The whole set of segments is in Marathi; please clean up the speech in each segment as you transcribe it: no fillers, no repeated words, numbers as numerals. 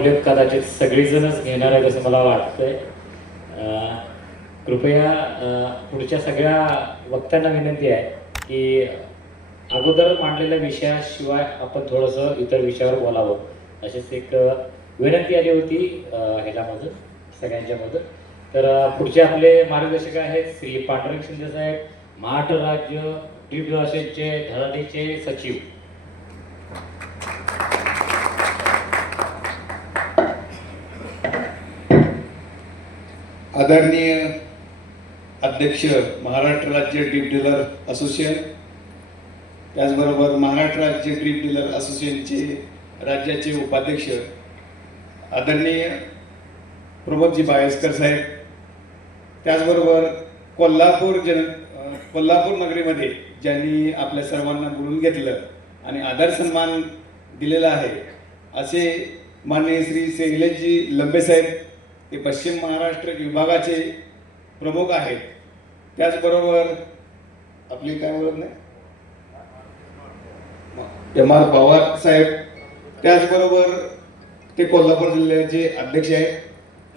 उल्लेख कदाचित सगळीजणच घेणार आहेत असं मला वाटतंय. कृपया पुढच्या सगळ्या वक्त्यांना विनंती आहे की अगोदर मांडलेल्या विषयाशिवाय आपण थोडंसं इतर विषयावर बोलावं, अशीच एक विनंती आली होती ह्याच्यामधून सगळ्यांच्यामधून. तर पुढचे आपले मार्गदर्शक आहेत श्री पांडुरंग शिंदे साहेब, महाराष्ट्र राज्य ड्रीप असोसिएशनचे धडाडीचे सचिव. आदरणीय अध्यक्ष महाराष्ट्र राज्य ड्रीप डीलर असोसिएशन, त्याचबरोबर महाराष्ट्र राज्य ड्रीप डीलर असोसिएशनचे राज्याचे उपाध्यक्ष आदरणीय प्रमोदजी बायस्कर साहेब, त्याचबरोबर कोल्हापूर नगरीमध्ये ज्यांनी आपल्या सर्वांना बोलून घेतलं आणि आदर सन्मान दिलेला आहे असे माननीय श्री शैलेशजी लंबे साहेब, ते पश्चिम महाराष्ट्र विभागाचे प्रमुख आहेत. त्याचबरोबर आपली काय बोलत नाही एम.आर. पवार साहेब, त्याचबरोबर ते कोल्हापूर जिल्ह्याचे अध्यक्ष आहेत.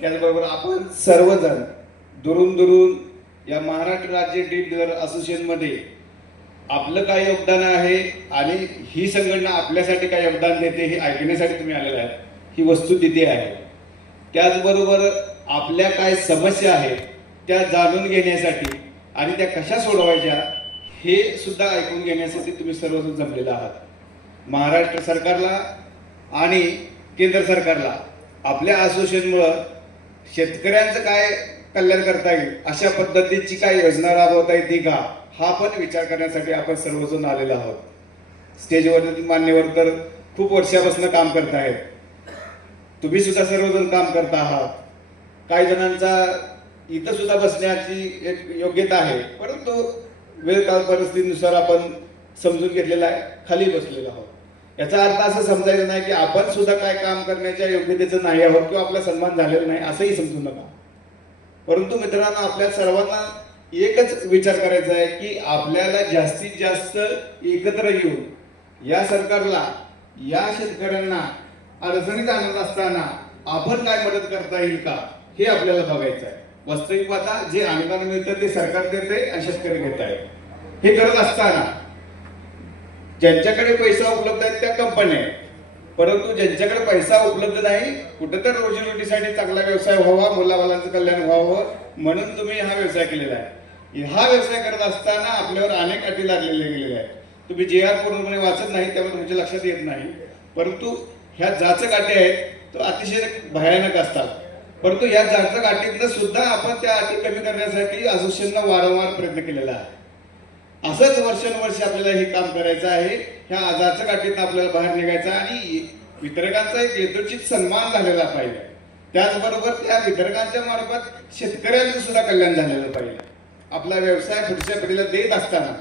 त्याचबरोबर आपण सर्वजण दुरून या महाराष्ट्र राज्य ड्रीप डीलर असोसिएशनमध्ये आपलं काय योगदान आहे आणि ही संघटना आपल्यासाठी काय योगदान देते हे ऐकण्यासाठी तुम्ही आलेला आहे, ही वस्तुस्थिती आहे. त्याचबरोबर आपल्या काय समस्या आहेत त्या जाणून घेण्यासाठी आणि त्या कशा सोडवायच्या हे सुद्धा ऐकून घेण्यासाठी तुम्ही सर्वजण जमलेला आहात. महाराष्ट्र सरकारला आणि केंद्र सरकारला आपल्या असोसिएशनमुळं शेतकऱ्यांचं काय कल्याण करता येईल, अशा पद्धतीची काय योजना राबवता येते का, हा पण विचार करण्यासाठी आपण सर्वजण आलेलो आहोत. स्टेजवरती मान्यवर तर खूप वर्षापासून काम करत आहेत, तुम्ही सुद्धा सर्वजण काम करता आहात. काही जणांचा इथं सुद्धा बसण्याची एक योग्यता आहे, परंतु वेळ काळ परिस्थितीनुसार आपण समजून घेतलेला आहे, खाली बसलेलो आहोत. याचा अर्थ असं समजायचं नाही की आपण सुद्धा काय काम करण्याच्या योग्यतेचं नाही आहोत किंवा आपला सन्मान झालेला नाही असंही समजू नका. परंतु मित्रांनो, आपल्या सर्वांना एकच विचार करायचा आहे की आपल्याला जास्तीत जास्त एकत्र येऊन या सरकारला, या शेतकऱ्यांना अडचणीत आणत असताना आपण काय मदत करता येईल का हे आपल्याला बघायचं आहे. वास्तविक पाहता जे अनुदान मिळतं ते सरकार देते आणि शेतकरी घेत आहे. हे करत असताना ज्यांच्याकडे पैसा उपलब्ध आहे त्या कंपन्या आहेत, परंतु ज्यांच्याकडे पैसा उपलब्ध नाही, कुठेतरी रोजीरोटीसाठी चांगला व्यवसाय व्हावा, मुलाबालांचं कल्याण व्हावं म्हणून तुम्ही हा व्यवसाय केलेला आहे. हा व्यवसाय करत असताना आपल्यावर अनेक अटी लागलेले गेलेले आहेत. तुम्ही जे.आर. पूर्णपणे वाचत नाही त्यामुळे तुमच्या लक्षात येत नाही, परंतु ह्या जाचक अटी आहेत तो अतिशय भयानक असतात. परंतु या जाचक अटीतनं सुद्धा आपण त्या अटी कमी करण्यासाठी असोसिएशननं वारंवार प्रयत्न केलेला आहे. असंच वर्षानुवर्ष आपल्याला हे काम करायचं आहे. ह्या जाचक अटीतनं आपल्याला बाहेर निघायचं आणि वितरकांचा एक यथोचित सन्मान झालेला पाहिजे. त्याचबरोबर त्या वितरकांच्या मार्फत शेतकऱ्यांचं सुद्धा कल्याण झालेलं पाहिजे. आपला व्यवसाय पुढच्या पिढीला देत असताना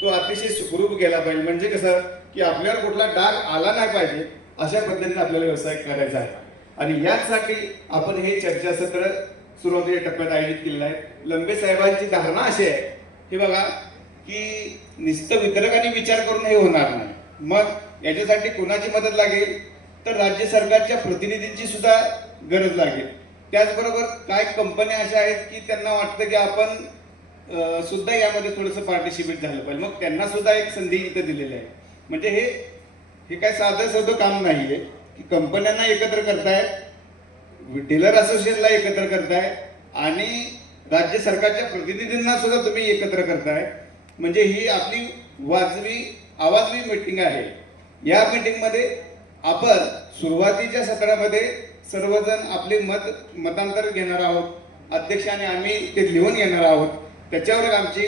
तो अतिशय सुखरूप गेला पाहिजे. म्हणजे कसं की आपल्यावर कुठला डाग आला नाही पाहिजे अशा पद्धतीने आपल्याला व्यवसाय करायचा आहे. आणि याचसाठी आपण हे चर्चासत्र सुरुवातीच्या टप्प्यात आयोजित केलेलं आहे. लंबे साहेबांची धारणा अशी आहे, हे बघा की नुसतं वितरकांनी विचार करून हे होणार नाही. मग याच्यासाठी कुणाची मदत लागेल तर राज्य सरकारच्या प्रतिनिधींची सुद्धा गरज लागेल. त्याचबरोबर काय कंपन्या अशा आहेत की त्यांना वाटतं की आपण सुद्धा यामध्ये थोडंसं पार्टिसिपेट झालं पाहिजे, मग त्यांना सुद्धा एक संधी इथं दिलेली आहे. म्हणजे हे काय साधं काम नाही आहे की कंपन्यांना एकत्र करतायत, डीलर असोसिएशनला एकत्र करताय आणि राज्य सरकारच्या प्रतिनिधींना सुद्धा तुम्ही एकत्र करताय. म्हणजे ही आपली आवाजवी मीटिंग आहे. या मीटिंगमध्ये आपण सुरुवातीच्या सत्रामध्ये सर्वजण आपले मतांतर घेणार आहोत. अध्यक्ष आणि आम्ही ते लिहून येणार आहोत. त्याच्यावर आमची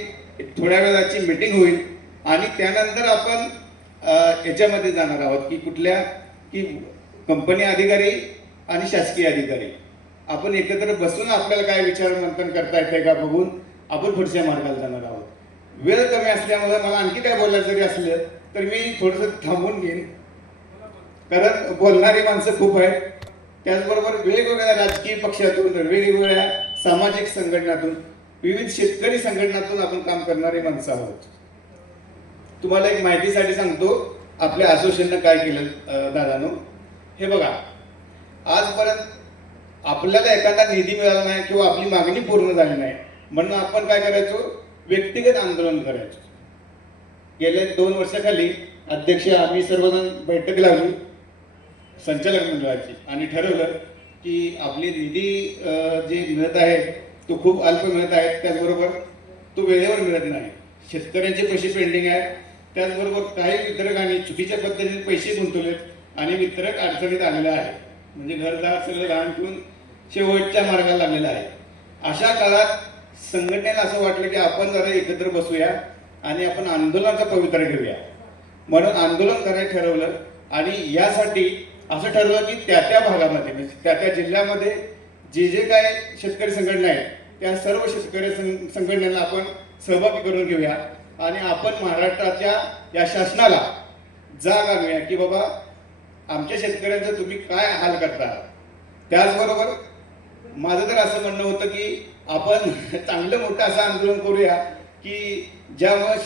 थोड्या वेळाची मीटिंग होईल आणि त्यानंतर आपण याच्यामध्ये जाणार आहोत की कंपनी अधिकारी आणि शासकीय अधिकारी आपण एकत्र बसून आपल्याला काय विचार मंथन करता येते का बघून आपण पुढच्या मार्गाला जाणार आहोत. वेळ कमी असल्यामुळे मला आणखी काय बोलायचं जरी असलं तर मी थोडंसं थांबून घेईन, कारण बोलणारी माणसं खूप आहेत. त्याचबरोबर वेगवेगळ्या राजकीय पक्षातून, वेगवेगळ्या सामाजिक संघटनातून, विविध शेतकरी संघटनातून आपण काम करणारी माणसं आहोत. तुम्हाला एक माहितीसाठी सांगतो आपल्या असोसिएशननं काय केलं दादानो. हे बघा, आजपर्यंत आपल्याला एखादा निधी मिळाला नाही किंवा आपली मागणी पूर्ण झाली नाही म्हणून आपण काय करायचो, व्यक्तिगत आंदोलन करायचो. गेल्या 2 वर्षाखाली अध्यक्ष आम्ही सर्वजण बैठक लावली संचालक मंडळाची आणि ठरवलं की आपली निधी जे मिळत आहे तो खूप अल्प मिळत आहे, त्याचबरोबर तो वेळेवर मिळत नाही, शेतकऱ्यांचे पैसे पेंडिंग आहेत, त्याचबरोबर काही वितरकांनी चुकीच्या पद्धतीने पैसे गुंतवलेत आणि वितरक अडचणीत आलेला आहे, म्हणजे घरदार सगळं लहान ठेवून शेवटच्या मार्गाला लागलेला आहे. अशा काळात संघटनेला असं वाटलं की आपण जरा एकत्र बसूया आणि आपण आंदोलनाचा पवित्रा घेऊया, म्हणून आंदोलन करायला ठरवलं. आणि यासाठी असं ठरवलं की त्या त्या भागामध्ये म्हणजे त्या त्या जिल्ह्यामध्ये जे जे काय शेतकरी संघटना आहेत त्या सर्व शेतकरी संघटनेला आपण सहभागी करून घेऊया आणि आपण महाराष्ट्राच्या या शासनाला जाग आणूया की बाबा आमच्या शेतकऱ्यांचं तुम्ही काय हाल करता. त्याचबरोबर माझं तर असं म्हणणं होतं की आपण चांगलं मोठं असं आंदोलन करूया की ज्यामुळे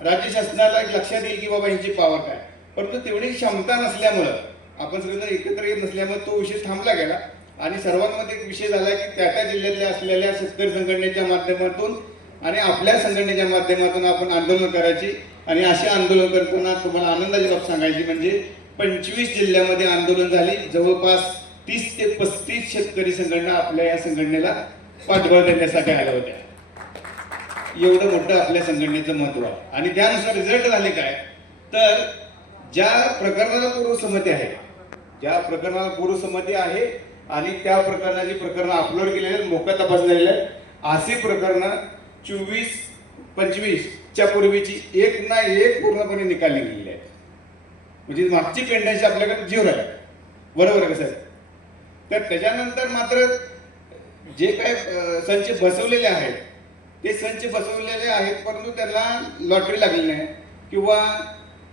राज्य शासनाला लक्षात येईल की बाबा यांची पॉवर काय, परंतु तेवढी क्षमता नसल्यामुळं आपण सगळेजण एकत्र येत नसल्यामुळे तो विषय थांबला गेला आणि सर्वांमध्ये एक विषय झाला की त्या त्या जिल्ह्यातल्या असलेल्या शेतकरी संघटनेच्या माध्यमातून आणि आपल्या संघटनेच्या माध्यमातून आपण आंदोलन करायची. आणि असे आंदोलन करताना तुम्हाला आनंदाची बाब सांगायची म्हणजे 25 जिल्ह्यामध्ये आंदोलन झाली, जवळपास 30 ते 35 शेतकरी संघटना आपल्या या संघटनेला पाठबळ देण्यासाठी आल्या होत्या. एवढं मोठं आपल्या संघटनेचं महत्व आहे. आणि त्यानुसार रिझल्ट झाले काय, तर ज्या प्रकरणाला पूर्वसंमती आहे, ज्या प्रकरणाला पूर्वसंमती आहे आणि त्या प्रकरणाची प्रकरण अपलोड केलेले मोका तपासलेले अशी प्रकरणं 24-25च्या पूर्वीची एक ना एक पूर्णपणे निकाली गेलेली आहेत. म्हणजे मागची पेंडन्सी आपल्याकडे 0 आहे, बरोबर आहे कसं आहे. तर त्याच्यानंतर मात्र जे काय संच बसवलेले आहेत ते संच बसवलेले आहेत, परंतु त्यांना लॉटरी लागली नाही किंवा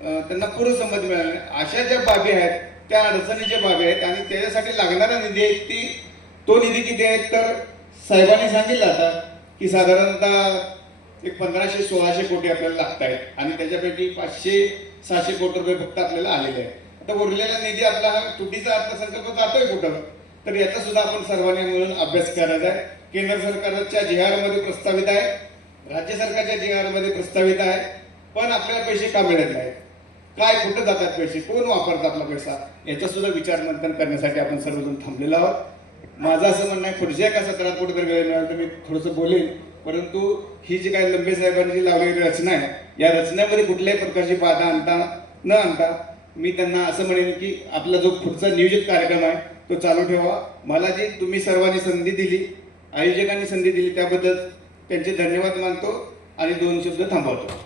त्यांना पूर्वसंमती मिळाली नाही. अशा ज्या बाबी आहेत त्या अडचणीच्या बाबी आहेत आणि त्याच्यासाठी लागणारा निधी आहे तो निधी किती आहे तर साहेबांनी सांगितलं आता की साधारणतः एक 1500-1600 कोटी आपल्याला लागत आहेत आणि त्याच्यापैकी 500-600 कोटी रुपये फक्त आपल्याला आलेले आहेत. आता उरलेला निधी आपला हा तुटीचा अर्थसंकल्प जातोय कुठं, तर याचा सुद्धा आपण सर्वांनी मिळून अभ्यास करायचा आहे. केंद्र सरकारच्या GR मध्ये प्रस्तावित आहे, राज्य सरकारच्या GR मध्ये प्रस्तावित आहे, पण आपल्याला पैसे का मिळत नाहीत, काय कुठं जातात पैसे, कोण वापरतात आपला पैसा, याचा सुद्धा विचार मंथन करण्यासाठी आपण सर्वजण थांबलेलो आहोत. माझं असं म्हणणं आहे पुढच्या एका सत्रात कुठे जर वेळ मिळाला तर मी थोडंसं बोलेन, परंतु ही जी काही लंबे साहेबांनी जी लावलेली रचना आहे या रचनेमध्ये कुठल्याही प्रकारची बाधा न आणता मी त्यांना असं म्हणेन की आपला जो पुढचा नियोजित कार्यक्रम आहे तो चालू ठेवा. मला जी तुम्ही सर्वांनी संधी दिली, आयोजकांनी संधी दिली त्याबद्दल त्यांचे धन्यवाद मानतो आणि 2 शब्द थांबवतो.